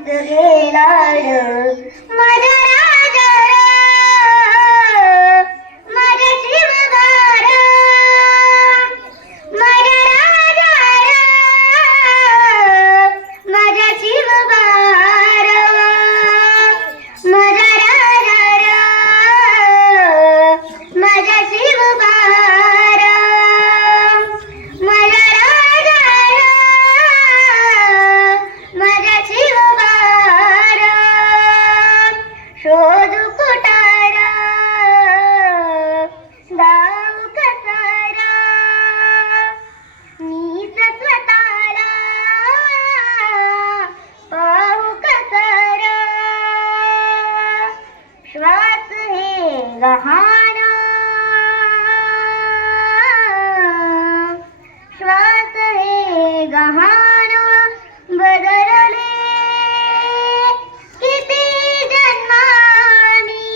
മുത്തുവേലാരും गहाना श्वास हे गहाना बदलले किती जन्मानी?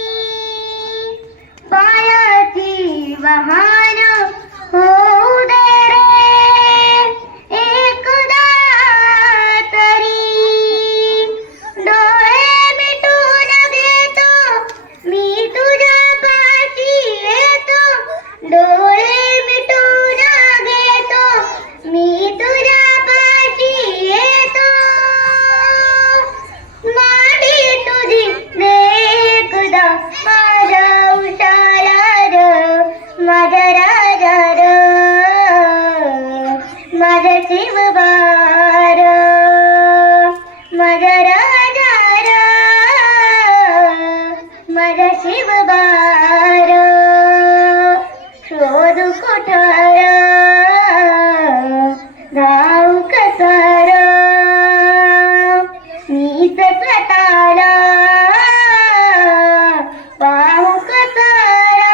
पायाची वहान शिववार मग राजार मग शिववार. शोध कोठार धाव कसार. मीच स्वतःला पाहू कसारा.